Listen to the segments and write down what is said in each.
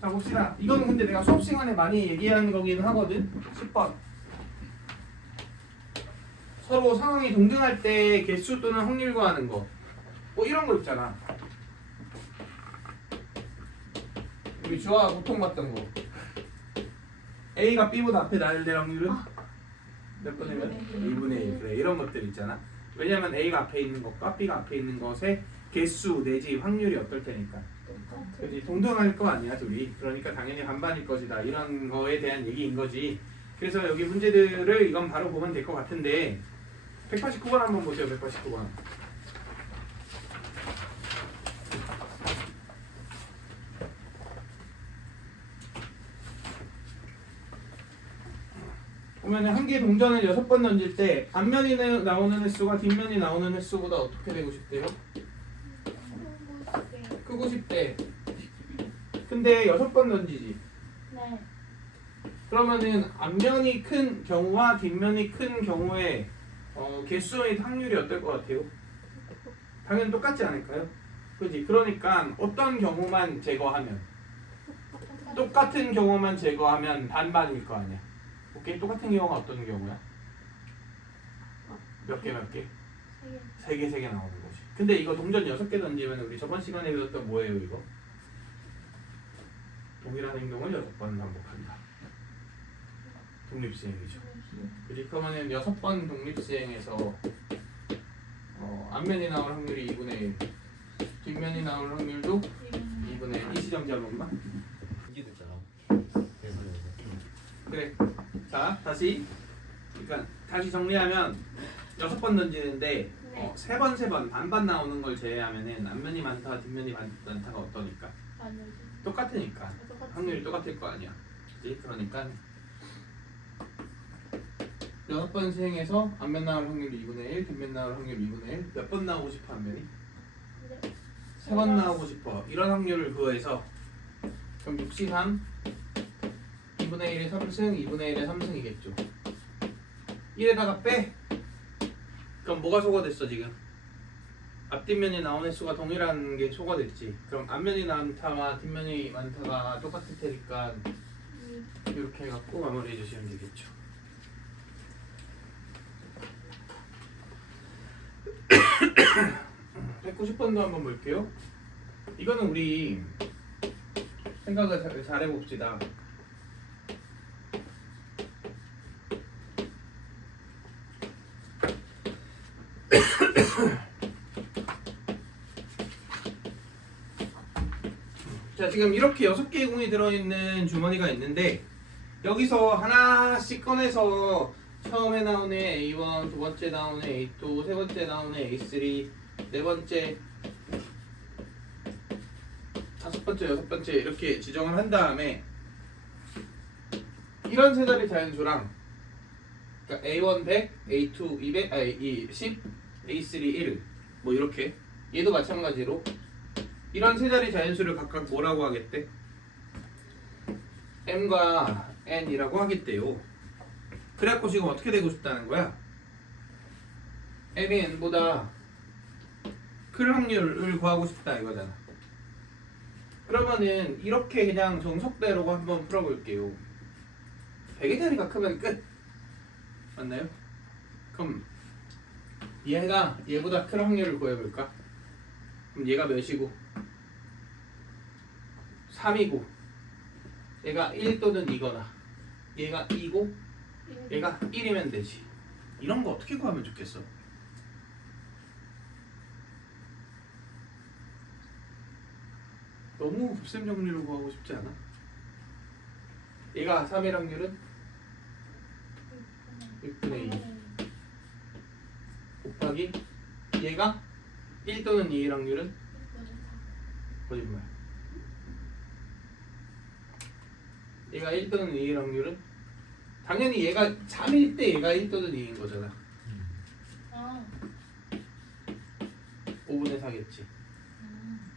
자 봅시다. 이거는 근데 내가 수업 시간에 많이 얘기하는 거긴 하거든. 10번. 서로 상황이 동등할 때 개수 또는 확률 구하는 거. 뭐 이런 거 있잖아. 우리 주아 보통 봤던 거. A가 B보다 앞에 나야 될 확률은 몇 분이면? 2분의 1. 그래 이런 것들 있잖아. 왜냐면 A가 앞에 있는 것과 B가 앞에 있는 것의 개수 내지 확률이 어떨 테니까. 그렇지 동등할 거 아니야 둘이. 그러니까 당연히 반반일 것이다. 이런 거에 대한 얘기인 거지. 그래서 여기 문제들을 이건 바로 보면 될 것 같은데 189번 한번 보세요. 189번. 보면 한 개 동전을 6번 던질 때 앞면이 나오는 횟수가 뒷면이 나오는 횟수보다 어떻게 되고 싶대요? 크고 싶대. 근데 6번 던지지. 네. 그러면은 앞면이 큰 경우와 뒷면이 큰 경우에 개수의 확률이 어떨 것 같아요? 당연히 똑같지 않을까요? 그지? 그러니까 어떤 경우만 제거하면 똑같은 경우만 제거하면 반반일 거 아니야. 오케이? 똑같은 경우가 어떤 경우야? 몇 개 몇 개? 3개 3개 나오는 거지. 근데 이거 동전 6개 던지면 우리 저번 시간에 배웠던 뭐예요 이거? 동일한 행동을 6번 반복한다. 독립수행이죠. 그지? 그러면 6번 독립수행에서 앞면이 나올 확률이 2분의 1 뒷면이 나올 확률도 2분의 1 이 시점 잡은만? 이게 됐잖아. 그래. 자 다시 그러니까 다시 정리하면 6번 던지는데 네. 3번 반반 나오는 걸 제외하면은 앞면이 많다 뒷면이 많다가 어떠니까? 아니지. 똑같으니까 똑같이. 확률이 똑같을 거 아니야. 그치? 그러니까 6번 수행해서 앞면 나올 확률이 2분의 1 뒷면 나올 확률 2분의 1 몇 번 나오고 싶어 앞면이? 네. 3번 나오고 싶어. 이런 확률을 구해서 그럼 63 2분의 1의 3승 2분의 1의 3승이겠죠. 1에다가 빼. 그럼 뭐가 소거됐어 지금? 앞뒷면이 나온 횟수가 동일한 게 소거됐지. 그럼 앞면이 많다와 뒷면이 많다가 똑같을 테니까 이렇게 해갖고 마무리해 주시면 되겠죠. 네. 190번도 한번 볼게요. 이거는 우리 생각을 잘 해봅시다. 자 지금 이렇게 6개의 공이 들어있는 주머니가 있는데 여기서 하나씩 꺼내서 처음에 나오는 A1, 두 번째 나오는 A2, 세 번째 나오는 A3, 네 번째, 다섯 번째, 여섯 번째 이렇게 지정을 한 다음에 이런 세 자리 자연수랑 그러니까 A1 100, A2 200, A2 10, A3 1 뭐 이렇게 얘도 마찬가지로 이런 세 자리 자연수를 각각 뭐라고 하겠대? M과 N이라고 하겠대요. 그래갖고 지금 어떻게 되고 싶다는 거야? M이 N보다 클 확률을 구하고 싶다 이거잖아. 그러면은 이렇게 그냥 정석대로 한번 풀어볼게요. 100의 자리가 크면 끝! 맞나요? 그럼 얘가 얘보다 클 확률을 구해볼까? 그럼 얘가 몇이고? 3이고 얘가 1 또는 2거나 얘가 2고 얘가 1이면 되지. 이런 거 어떻게 구하면 좋겠어? 너무 곱셈 정리로 구하고 싶지 않아? 얘가 3일 확률은 6분의 2 곱하기 얘가 1 또는 2일 확률은 거짓말. 얘가 1 또는 2일 확률은 당연히 얘가 3일 때 얘가 1 또는 2인 거잖아. 5분의 4겠지.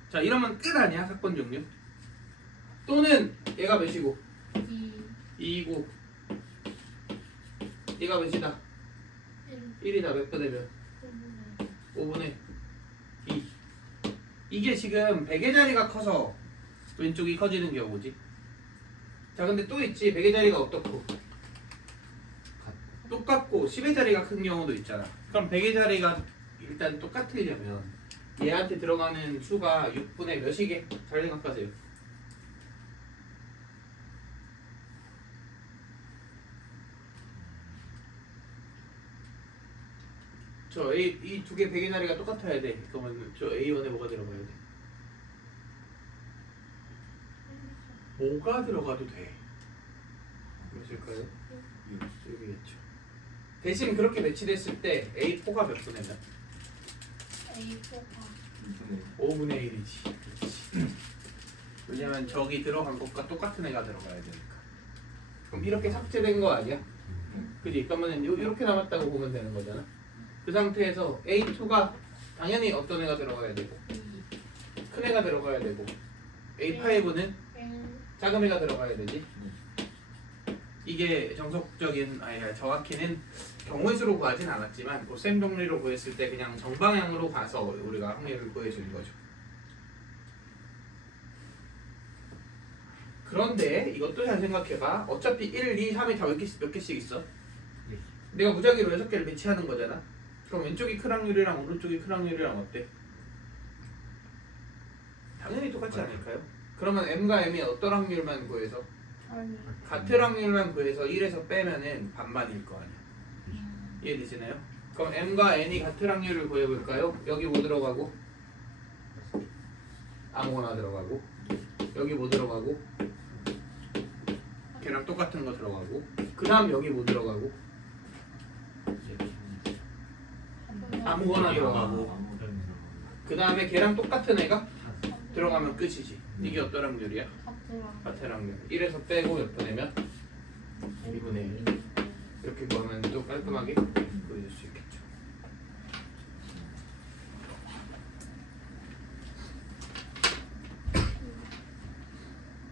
자 이러면 끝 아니야 사건 종류? 또는 얘가 몇이고? 2이고 얘가 몇이다? 1이다. 몇 분의 몇? 5분의 2. 이게 지금 100의 자리가 커서 왼쪽이 커지는 경우지. 자 근데 또 있지. 100의 자리가 어떻고 똑같고 10의 자리가 큰 경우도 있잖아. 그럼 100의 자리가 일단 똑같으려면 얘한테 들어가는 수가 6분의 몇이게? 잘 생각하세요. 저 A 이 두 개 100의 자리가 똑같아야 돼. 그러면 저 A1에 뭐가 들어가야 돼? 뭐가 들어가도 돼. 몇일까요? 6이겠죠. 대신 그렇게 매치됐을 때 A4가 몇 분의 몇? A4가 5분의 1이지. 그렇지. 왜냐면 저기 들어간 것과 똑같은 애가 들어가야 되니까. 그럼 이렇게 삭제된 거 아니야? 그지? 그러면 이렇게 남았다고 보면 되는 거잖아. 그 상태에서 A2가 당연히 어떤 애가 들어가야 되고 큰 애가 들어가야 되고 A5는 작은 애가 들어가야 되지. 이게 정석적인 아니 정확히는 경우의 수로 구하진 않았지만 곱셈 정리로 구했을 때 그냥 정방향으로 가서 우리가 확률을 구해주는 거죠. 그런데 이것도 잘 생각해봐. 어차피 1, 2, 3이 다 몇 개씩 있어? 내가 무작위로 6개를 배치하는 거잖아. 그럼 왼쪽이 큰 확률이랑 오른쪽이 큰 확률이랑 어때? 당연히 똑같지 않을까요? 그러면 M과 M이 어떤 확률만 구해서? 같은 확률만 구해서 1에서 빼면은 반반일 거 아니야. 이해되시나요? 그럼 M과 N이 같은 확률을 구해볼까요? 여기 뭐 들어가고? 아무거나 들어가고 여기 뭐 들어가고? 걔랑 똑같은 거 들어가고 그 다음 여기 뭐 들어가고? 아무거나 들어가고 그 다음에 걔랑 똑같은 애가 들어가면 끝이지. 이게 어떤 확률이야? 같은 확률. 1에서 빼고 몇 분의 몇? 2분의 1. 이렇게 보면 또 깔끔하게 보여줄 수 있겠죠.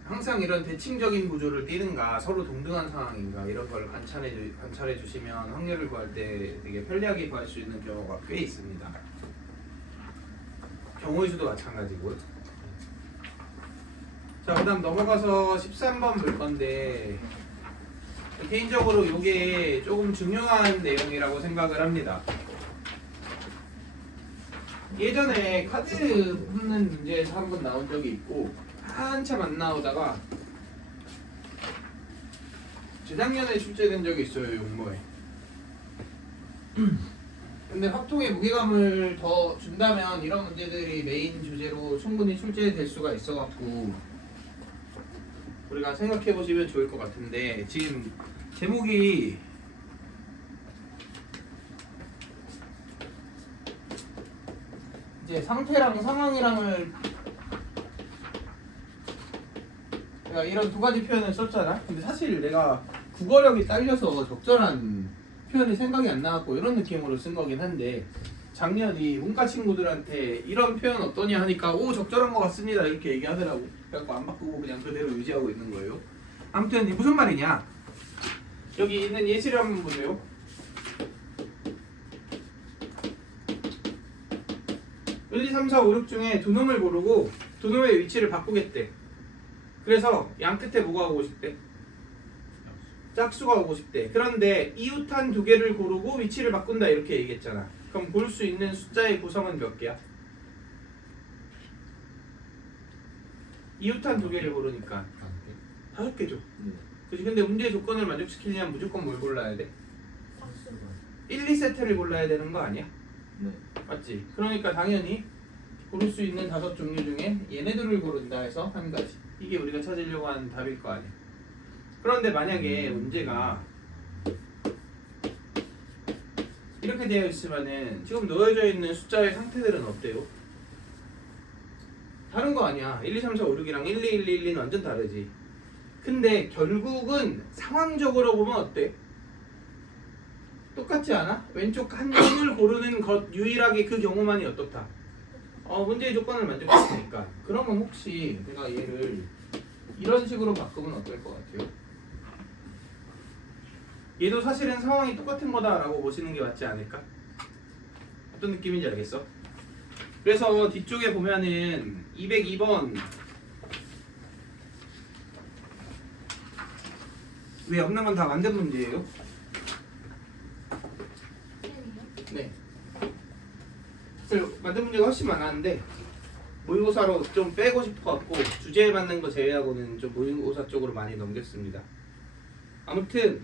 항상 이런 대칭적인 구조를 띠는가 서로 동등한 상황인가 이런 걸 관찰해 주시면 확률을 구할 때 되게 편리하게 구할 수 있는 경우가 꽤 있습니다. 경우의 수도 마찬가지고요. 자, 그 다음 넘어가서 13번 볼 건데 개인적으로 이게 조금 중요한 내용이라고 생각을 합니다. 예전에 카드 푸는 문제에서 한 번 나온 적이 있고 한참 안 나오다가 재작년에 출제된 적이 있어요. 용모에. 근데 확통의 무게감을 더 준다면 이런 문제들이 메인 주제로 충분히 출제될 수가 있어갖고 우리가 생각해 보시면 좋을 것 같은데 지금 제목이 이제 상태랑 상황이랑을 내가 이런 두 가지 표현을 썼잖아. 근데 사실 내가 국어력이 딸려서 적절한 표현이 생각이 안 나갖고 이런 느낌으로 쓴 거긴 한데 작년 이 문과 친구들한테 이런 표현 어떠냐 하니까 오 적절한 것 같습니다 이렇게 얘기하더라고. 그래갖고 안 바꾸고 그냥 그대로 유지하고 있는 거예요. 아무튼 이 무슨 말이냐, 여기 있는 예시를 한번 보세요. (1, 2, 3, 4, 5, 6) 중에 두 놈을 고르고 두 놈의 위치를 바꾸겠대. 그래서 양 끝에 뭐가 오고 싶대? 짝수가 오고 싶대. 그런데 이웃한 두 개를 고르고 위치를 바꾼다 이렇게 얘기했잖아. 그럼 볼 수 있는 숫자의 구성은 몇 개야? 이웃한 두 개를 고르니까 5개죠. 그치? 근데 문제의 조건을 만족시키려면 무조건 뭘 골라야 돼? 1, 2세트를 골라야 되는 거 아니야? 네. 맞지? 그러니까 당연히 고를 수 있는 5종류 중에 얘네들을 고른다 해서 한 가지. 이게 우리가 찾으려고 하는 답일 거 아니야. 그런데 만약에 문제가 이렇게 되어 있으면은 지금 놓여져 있는 숫자의 상태들은 어때요? 다른 거 아니야. 1, 2, 3, 4, 5, 6이랑 1, 2, 1, 2, 1, 2는 완전 다르지. 근데 결국은 상황적으로 보면 어때? 똑같지 않아? 왼쪽 한 점을 고르는 것 유일하게 그 경우만이 어떻다? 문제의 조건을 만족했으니까. 그러면 혹시 내가 얘를 이런 식으로 바꾸면 어떨 것 같아요? 얘도 사실은 상황이 똑같은 거다라고 보시는 게 맞지 않을까? 어떤 느낌인지 알겠어? 그래서 뒤쪽에 보면은 202번 왜 없는 건 다 만든 문제예요? 네. 그래서 만든 문제가 훨씬 많았는데 모의고사로 좀 빼고 싶어갖고 주제에 맞는 거 제외하고는 좀 모의고사 쪽으로 많이 넘겼습니다. 아무튼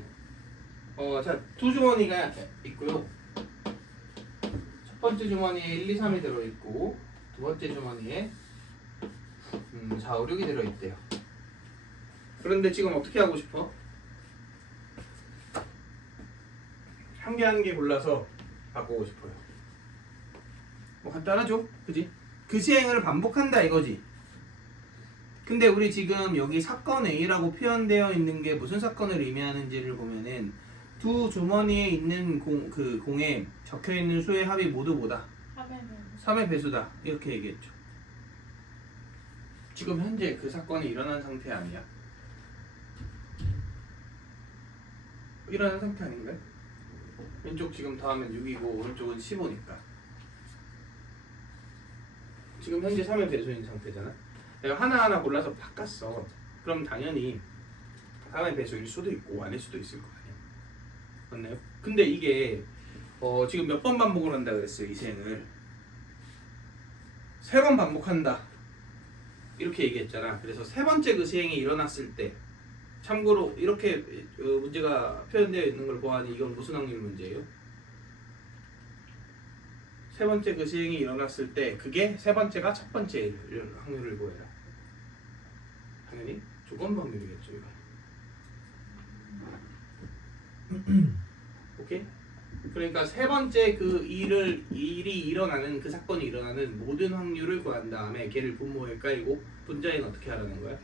자, 두 주머니가 있고요. 첫 번째 주머니에 1, 2, 3이 들어있고 두 번째 주머니에 4, 5, 6이 들어있대요. 그런데 지금 어떻게 하고 싶어? 한 개 한 개 골라서 바꾸고 싶어요. 뭐 간단하죠? 그지? 그 시행을 반복한다 이거지. 근데 우리 지금 여기 사건 A라고 표현되어 있는 게 무슨 사건을 의미하는지를 보면은 두 주머니에 있는 공에 적혀있는 수의 합이 모두 뭐다? 3의 배수다. 이렇게 얘기했죠. 지금 현재 그 사건이 일어난 상태 아니야? 일어난 상태 아닌가요? 왼쪽 지금 더하면 6이고 오른쪽은 15니까 지금 현재 3의 배수인 상태잖아. 내가 하나하나 골라서 바꿨어. 그럼 당연히 3의 배수일 수도 있고 아닐 수도 있을 거 아니야. 맞나요? 근데 이게 지금 몇 번 반복을 한다 그랬어요. 이 시행을 3번 반복한다 이렇게 얘기했잖아. 그래서 세 번째 그 시행이 일어났을 때 참고로 이렇게 문제가 표현되어 있는 걸 보아하니 이건 무슨 확률 문제예요? 세 번째 그 시행이 일어났을 때 그게 세 번째가 첫 번째 확률을 보여라. 당연히 조건 확률이겠죠. 이거. 오케이? 그러니까 세 번째 그 일이 일어나는 그 사건이 일어나는 모든 확률을 구한 다음에 걔를 분모에 깔고 분자에는 어떻게 하라는 거야?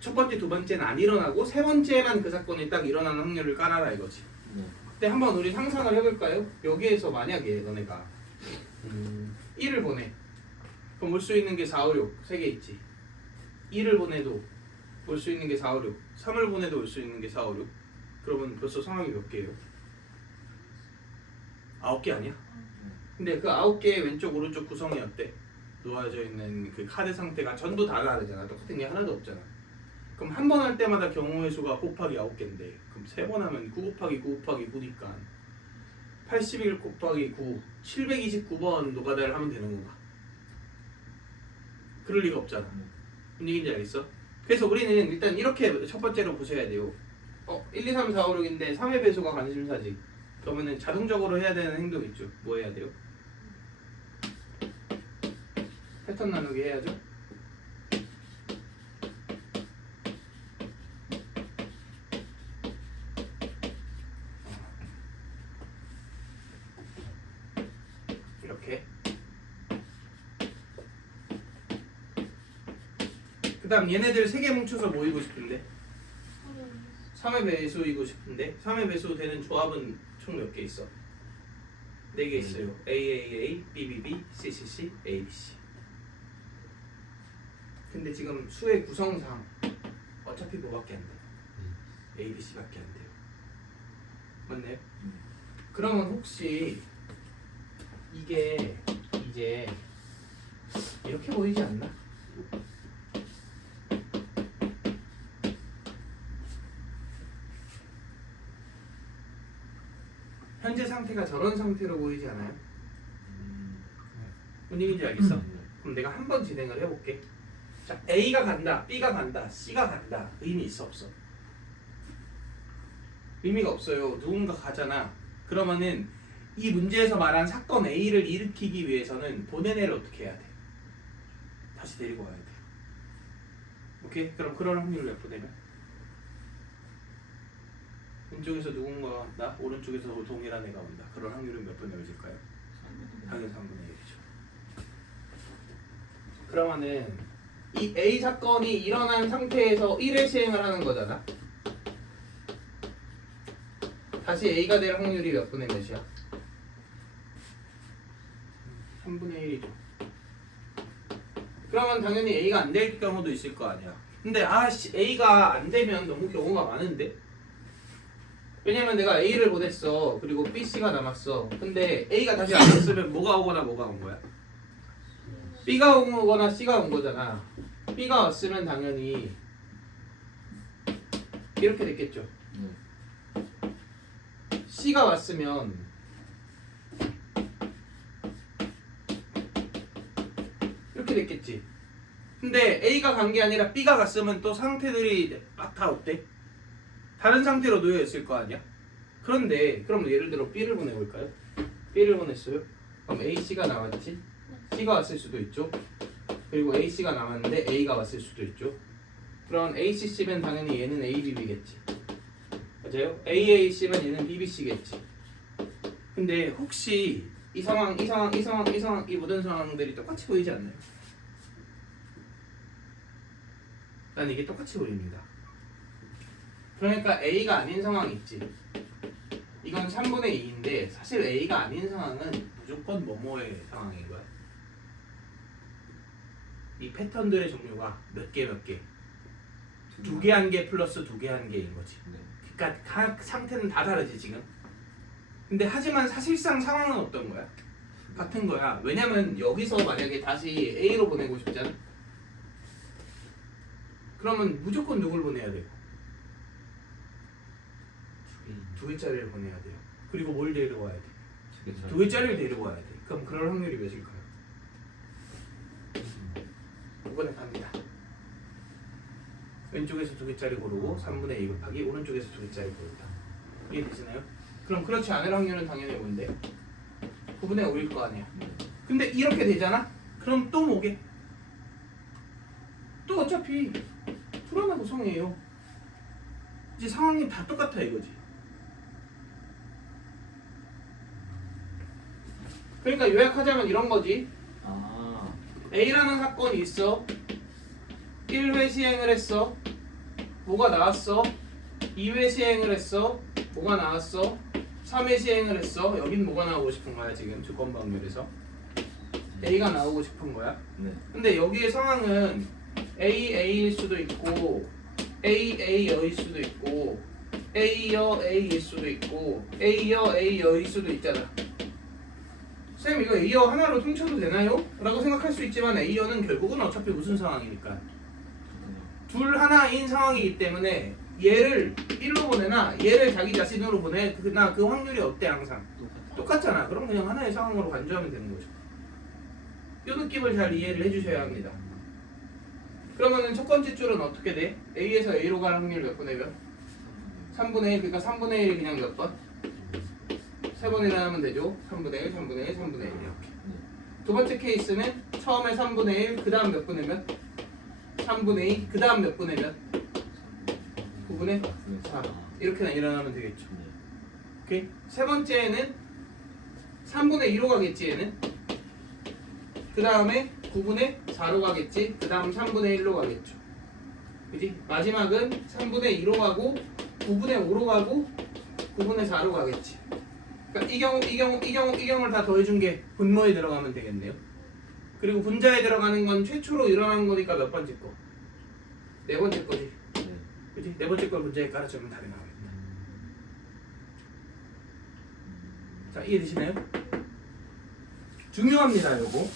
첫 번째, 두 번째는 안 일어나고 세 번째만 그 사건이 딱 일어나는 확률을 깔아라 이거지. 근데 한번 우리 상상을 해볼까요? 여기에서 만약에 너네가 1을 보내. 그럼 올 수 있는 게 4, 5, 6 3개 있지. 2를 보내도 올 수 있는 게 4, 5, 6 3을 보내도 올 수 있는 게 4, 5, 6 그러면 벌써 상황이 몇 개예요? 9개 아니야? 근데 그 9개의 왼쪽 오른쪽 구성이 어때? 놓아져 있는 그 카드 상태가 전부 다 다르잖아. 똑같은 게 하나도 없잖아. 그럼 한 번 할 때마다 경우의 수가 곱하기 9개인데 그럼 3번 하면 9 곱하기 9 곱하기 9니까 81 곱하기 9 729번 노가다를 하면 되는 건가? 그럴 리가 없잖아. 무슨 얘기인지 알겠어? 그래서 우리는 일단 이렇게 첫 번째로 보셔야 돼요. 1, 2, 3, 4, 5, 6인데 3의 배수가 관심사지. 그러면은 자동적으로 해야 되는 행동 있죠. 뭐 해야 돼요? 패턴 나누기 해야죠. 이렇게. 그 다음 얘네들 3개 뭉쳐서 모이고 싶은데 3의 배수이고 싶은데 3의 배수 되는 조합은 총 몇 개 있어? 4개 있어요. AAA, BBB, CCC, ABC. 근데 지금 수의 구성상 어차피 뭐밖에 안 돼? ABC밖에 안 돼요. 맞나요? 그러면 혹시 이게 이제 이렇게 보이지 않나? 현재 상태가 저런 상태로 보이지 않아요? 뭔 얘기인지 알겠어? 그럼 내가 한 번 진행을 해볼게. 자, A가 간다, B가 간다, C가 간다. 의미 있어 없어? 의미가 없어요. 누군가 가잖아. 그러면은 이 문제에서 말한 사건 A를 일으키기 위해서는 보낸 애를 어떻게 해야 돼? 다시 데리고 와야 돼. 오케이? 그럼 그런 확률을 몇 보내면? 왼쪽에서 누군가가 온다, 오른쪽에서 동일한 애가 온다. 그런 확률은 몇 분의 몇일까요? 당연히 3분의 1이죠. 그러면은 이 A 사건이 일어난 상태에서 1회 시행을 하는 거잖아. 다시 A가 될 확률이 몇 분의 몇이야? 3분의 1이죠. 그러면 당연히 A가 안 될 경우도 있을 거 아니야. 근데 A가 안 되면 너무 경우가 많은데? 왜냐면 내가 A를 보냈어. 그리고 B, C가 남았어. 근데 A가 다시 안 됐으면 뭐가 오거나 뭐가 온 거야? B가 오거나 C가 온 거잖아. B가 왔으면 당연히 이렇게 됐겠죠. C가 왔으면 이렇게 됐겠지. 근데 A가 간 게 아니라 B가 갔으면 또 상태들이 막 다 어때? 다른 상태로 놓여 있을 거 아니야? 그런데 그럼 예를 들어 B를 보내볼까요? B를 보냈어요. 그럼 AC가 나왔지? C가 왔을 수도 있죠. 그리고 AC가 남았는데 A가 왔을 수도 있죠. 그럼 ACC면 당연히 얘는 ABB겠지. 맞아요? AAC면 얘는 BBC겠지. 근데 혹시 이 상황, 이 상황, 이 상황, 이 상황, 이 모든 상황들이 똑같이 보이지 않나요? 난 이게 똑같이 보입니다. 그러니까 A가 아닌 상황이 있지. 이건 3분의 2인데 사실 A가 아닌 상황은 무조건 뭐뭐의 상황인 거야. 이 패턴들의 종류가 몇 개 몇 개. 2개 1개 플러스 2개 1개인 거지. 그러니까 각 상태는 다 다르지 지금. 근데 하지만 사실상 상황은 어떤 거야? 같은 거야. 왜냐면 여기서 만약에 다시 A로 보내고 싶잖아. 그러면 무조건 누굴 보내야 되고? 2개짜리를 보내야 돼요. 그리고 뭘 데리고 와야 돼? 2개짜리를 데리고 와야 돼. 그럼 그럴 확률이 몇일까요? 5번에 갑니다. 왼쪽에서 2개짜리 고르고 3분의 2 곱하기 오른쪽에서 2개짜리 고른다. 이해되시나요? 그럼 그렇지 않을 확률은 당연히 뭔데? 9분의 5일 거 아니야. 근데 이렇게 되잖아? 그럼 또 뭐게? 또 어차피 불안한 구성이에요. 이제 상황이 다 똑같아 이거지. 그러니까 요약하자면 이런 거지. A라는 사건이 있어. 1회 시행을 했어. 뭐가 나왔어? 2회 시행을 했어. 뭐가 나왔어? 3회 시행을 했어. 여긴 뭐가 나오고 싶은 거야 지금 조건부 확률에서? A가 나오고 싶은 거야. 근데 여기의 상황은 A일 수도 있고 A여일 수도 있고 A여 A일 수도 있고 A여 A여일 수도 있잖아. 쌤 이거 A여 하나로 퉁쳐도 되나요? 라고 생각할 수 있지만 A여는 결국은 어차피 무슨 상황이니까 둘 하나인 상황이기 때문에 얘를 1로 보내나 얘를 자기 자신으로 보내나 그 확률이 어때 항상? 똑같잖아. 그럼 그냥 하나의 상황으로 간주하면 되는 거죠. 이 느낌을 잘 이해를 해주셔야 합니다. 그러면은 첫 번째 줄은 어떻게 돼? A에서 A로 갈 확률 몇 분의 몇? 3분의 1. 그러니까 3분의 1 그냥 몇 번? 3번이나 하면 되죠. 3분의 1, 3분의 1, 3분의 1 이렇게. 두 번째 케이스는 처음에 3분의 1, 그 다음 몇 분의 몇? 3분의 2, 그 다음 몇 분의 몇? 9분의 4. 이렇게 일어나면 되겠죠. 오케이? 세 번째는 3분의 2로 가겠지 얘는. 그 다음에 9분의 4로 가겠지. 그 다음 3분의 1로 가겠죠. 그지? 마지막은 3분의 2로 가고 9분의 5로 가고 9분의 4로 가겠지. 그러니까 이 경우를 다 더해준 게 분모에 들어가면 되겠네요. 그리고 분자에 들어가는 건 최초로 일어나는 거니까 몇 번째 거? 네 번째 거지. 그지? 네 번째 걸 분자에 깔아주면 답이 나오겠다. 자, 이해되시나요? 중요합니다, 요거.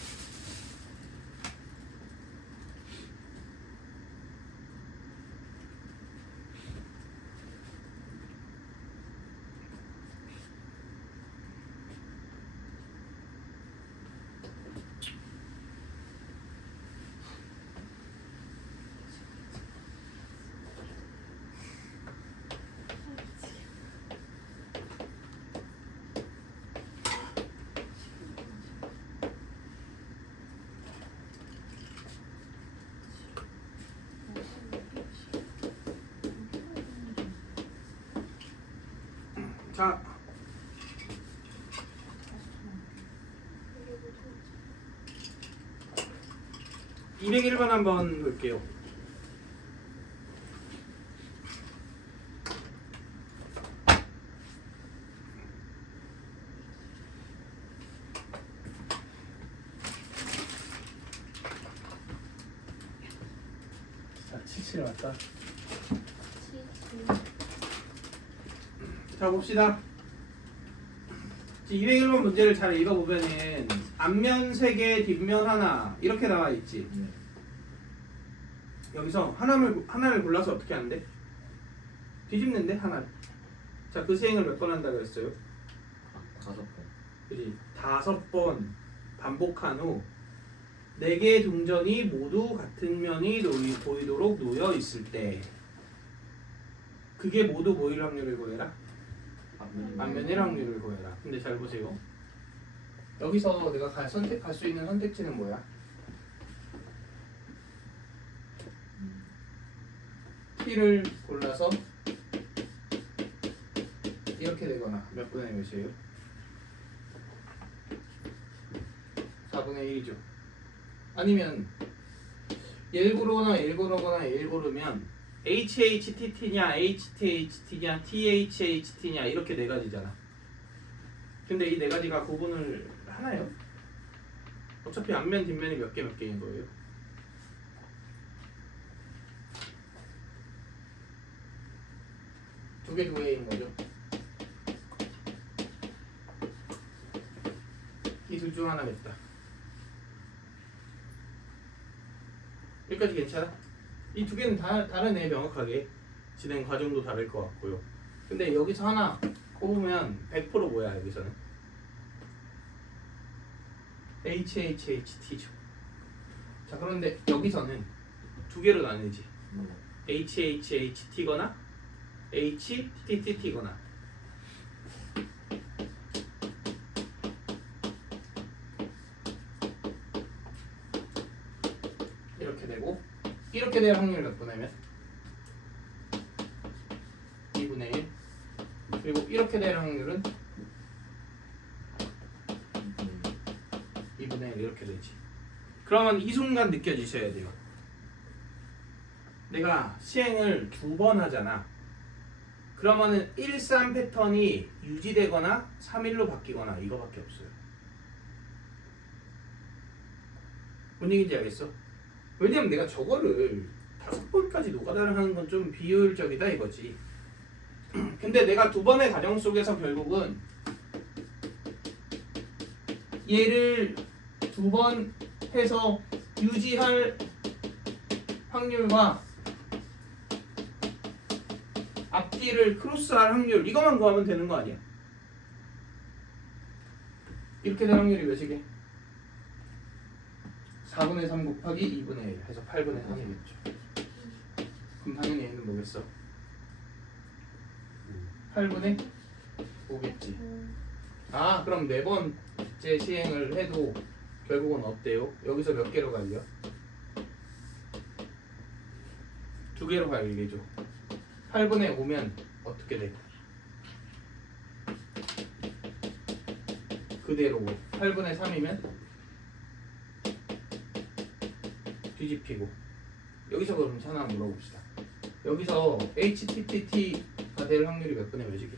자, 201번 한번 볼게요. 자, 77 맞다. 자, 봅시다. 201번 문제를 잘 읽어보면은 앞면 3개, 뒷면 하나 이렇게 나와 있지. 여기서 하나를 골라서 어떻게 하는데? 뒤집는데 하나. 자, 그 시행을 몇 번 한다고 했어요? 5번. 그지? 5번 반복한 후 4개의 동전이 모두 같은 면이 보이도록 놓여 있을 때 그게 모두 뭐일 확률을 구해라? 앞면일 확률을 구해라. 근데 잘 보세요. 여기서 내가 선택할 수 있는 선택지는 뭐야? T를 골라서 이렇게 되거나 몇 분의 몇이에요? 4분의 1이죠. 아니면 얘를 고르거나 얘를 고르거나 얘를 고르면 HHTT냐 HTHT냐 THHT냐 이렇게 네 가지잖아. 근데 이 네 가지가 구분을 하나요? 어차피 앞면 뒷면이 몇 개인 거예요? 두 개인 거죠. 이 둘 중 하나겠다. 여기까지 괜찮아? 이 두 개는 다르네. 명확하게 진행 과정도 다를 것 같고요. 근데 여기서 하나 꼽으면 100% 뭐야 여기서는? HHHT죠. 자, 그런데 여기서는 두 개로 나뉘지. HHHT거나 HTTT거나. 이렇게 되고 이렇게 될 확률이 몇 분의 몇? 2분의 1. 그리고 이렇게 될 확률은 2분의 1 이렇게 되지. 그러면 이 순간 느껴지셔야 돼요. 내가 시행을 2번 하잖아. 그러면은 1, 3 패턴이 유지되거나 3일로 바뀌거나 이거밖에 없어요. 뭔 얘기인지 알겠어? 왜냐면 내가 저거를 5번까지 노가다를 하는 건 좀 비효율적이다 이거지. 근데 내가 2번의 과정 속에서 결국은 얘를 2번 해서 유지할 확률과 앞뒤를 크로스할 확률 이것만 구하면 되는 거 아니야? 이렇게 될 확률이 몇이게? 4분의 3 곱하기 2분의 1 해서 8분의 3이겠죠. 그럼 당연히 얘는 뭐겠어? 8분의 5겠지. 아, 그럼 4번째 시행을 해도 결국은 어때요? 여기서 몇 개로 갈려? 2개로 갈리죠. 8분의 5면 어떻게 돼? 그대로고 8분의 3이면 뒤집히고. 여기서 그럼 하나 물어봅시다. 여기서 HTTT가 될 확률이 몇 분의 몇이게?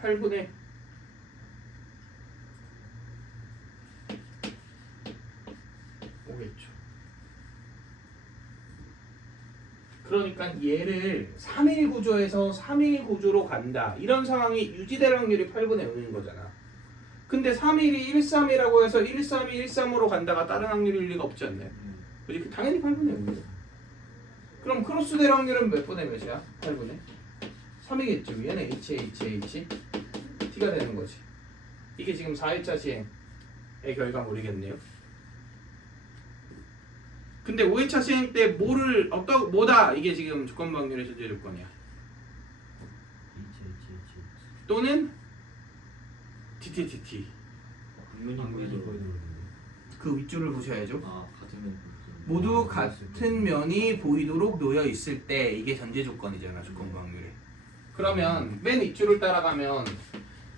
8분의 5겠죠. 그러니까 얘를 3일 구조에서 3일 구조로 간다. 이런 상황이 유지될 확률이 8분의 5인 거잖아. 근데 3일이 1, 3이라고 해서 1, 3이 1, 3으로 간다가 다른 확률일 리가 없지 않나요? 그지? 당연히 8분의 5이죠. 그럼 크로스 될 확률은 몇 분의 몇이야? 8분의 3이겠죠. 얘는 HHH T가 되는 거지. 이게 지금 4일차 시행의 결과물이겠네요. 근데 5일차 시행 때 뭐다 이게 지금 조건부 확률의 전제 조건이야. 또는 TTTT. 그 윗줄을 보셔야죠. 같은 면 모두 같은 면이 보이도록 놓여 있을 때 이게 전제 조건이잖아. 조건부 확률에. 그러면 맨 윗줄을 따라가면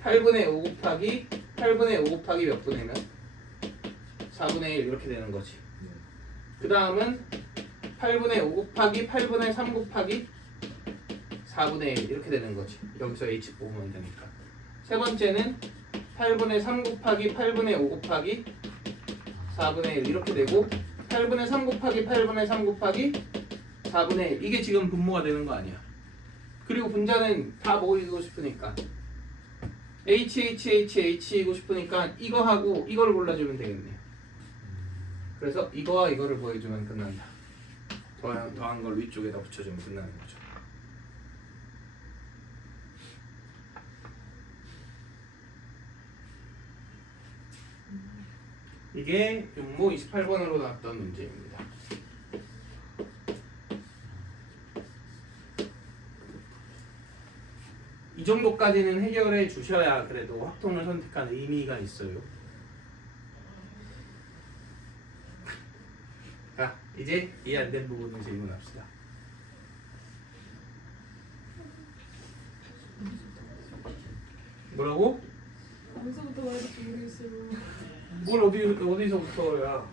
8분의 5 곱하기 8분의 5 곱하기 몇 분의 몇? 4분의 1 이렇게 되는 거지. 그 다음은 8분의 5 곱하기 8분의 3 곱하기 4분의 1 이렇게 되는 거지. 여기서 H 뽑으면 되니까. 세 번째는 8분의 3 곱하기 8분의 5 곱하기 4분의 1 이렇게 되고 8분의 3 곱하기 8분의 3 곱하기 4분의 1 이게 지금 분모가 되는 거 아니야. 그리고 분자는 다 모이고 싶으니까 HHHH이고 싶으니까 이거하고 이걸 골라주면 되겠네요. 그래서 이거와 이거를 보여주면 끝난다. 더한 걸 위쪽에다 붙여주면 끝나는 거죠. 이게 용모 28번으로 나왔던 문제입니다. 이 정도까지는 해결해 주셔야 그래도 확통을 선택한 의미가 있어요. 자, 이제 이해 안 된 부분을 질문합시다. 뭐라고? 어디서부터 말해야 될지 모르겠어요. 뭘 어디서부터야?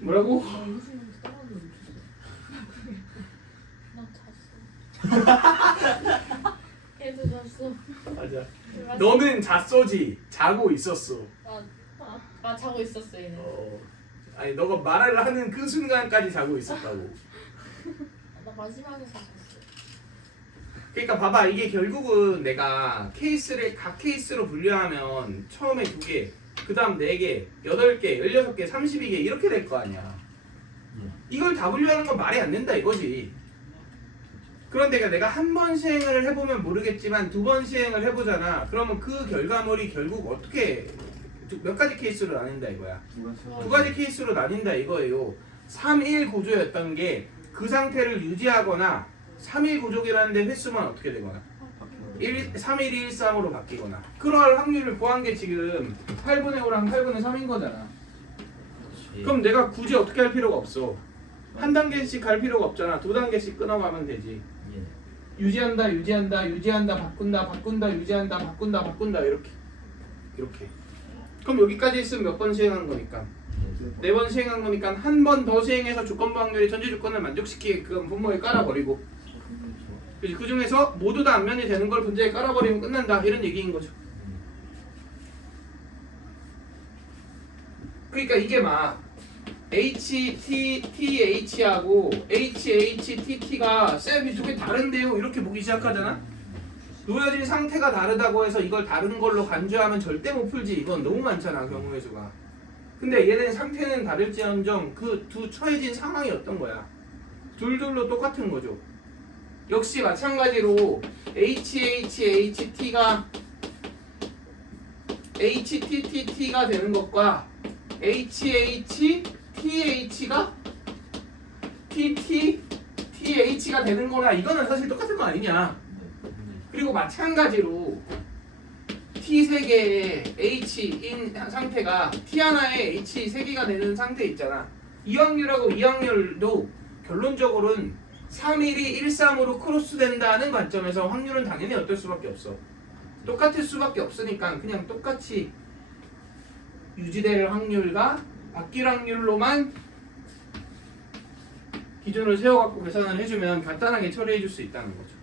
뭐라고? 나 인수인수 떨어졌는데 나 잤어. 걔도 잤어. 맞아. 너는 잤어지. 자고 있었어. 아 자고 있었어 얘는. 아니 너가 말을 하는 그 순간까지 자고 있었다고. 나 마지막에 잤어. 그러니까 봐봐, 이게 결국은 내가 각 케이스로 분류하면 처음에 2개, 그 다음 4개, 8개, 16개, 32개 이렇게 될 거 아니야. 이걸 다 분류하는 건 말이 안 된다 이거지. 그런데 내가 한 번 시행을 해보면 모르겠지만 2번 시행을 해보잖아. 그러면 그 결과물이 결국 어떻게 몇 가지 케이스로 나뉜다 이거야. 2가지 케이스로 나뉜다 이거예요. 3-1 구조였던 게 그 상태를 유지하거나 3-1 구조기라는데 횟수만 어떻게 되거나 3-1이 1-3으로 바뀌거나 그럴 확률을 구한 게 지금 8분의 5랑 8분의 3인 거잖아. 그럼 내가 굳이 어떻게 할 필요가 없어. 한 단계씩 갈 필요가 없잖아. 2단계씩 끊어가면 되지. 유지한다, 바꾼다, 유지한다, 바꾼다 이렇게. 그럼 여기까지 있으면 몇 번 시행한 거니까? 4번 시행한 거니까 한 번 더 시행해서 조건부 확률이 전제 조건을 만족시키게끔 분모에 깔아버리고. 그치? 그 중에서 모두 다 안면이 되는 걸 분자에 깔아버리면 끝난다 이런 얘기인 거죠. 그러니까 이게 막 HTTH하고 HHTT가 쌤이 두 개 다른데요 이렇게 보기 시작하잖아. 놓여진 상태가 다르다고 해서 이걸 다른 걸로 간주하면 절대 못 풀지. 이건 너무 많잖아 경우의 수가. 근데 얘는 상태는 다를지언정 그 두 처해진 상황이 어떤 거야. 둘둘로 똑같은 거죠. 역시 마찬가지로 HHHT가 HTTT가 되는 것과 HHTH가 TTTH가 되는 거나 이거는 사실 똑같은 거 아니냐. 그리고 마찬가지로 T 3개의 H인 상태가 T 하나에 H 3개가 되는 상태 있잖아. 이 확률하고 이 확률도 결론적으로는 3-1이 1-3으로 크로스 된다는 관점에서 확률은 당연히 어떨 수밖에 없어. 똑같을 수밖에 없으니까 그냥 똑같이 유지될 확률과 바뀔 확률로만 기준을 세워갖고 계산을 해주면 간단하게 처리해줄 수 있다는 거죠.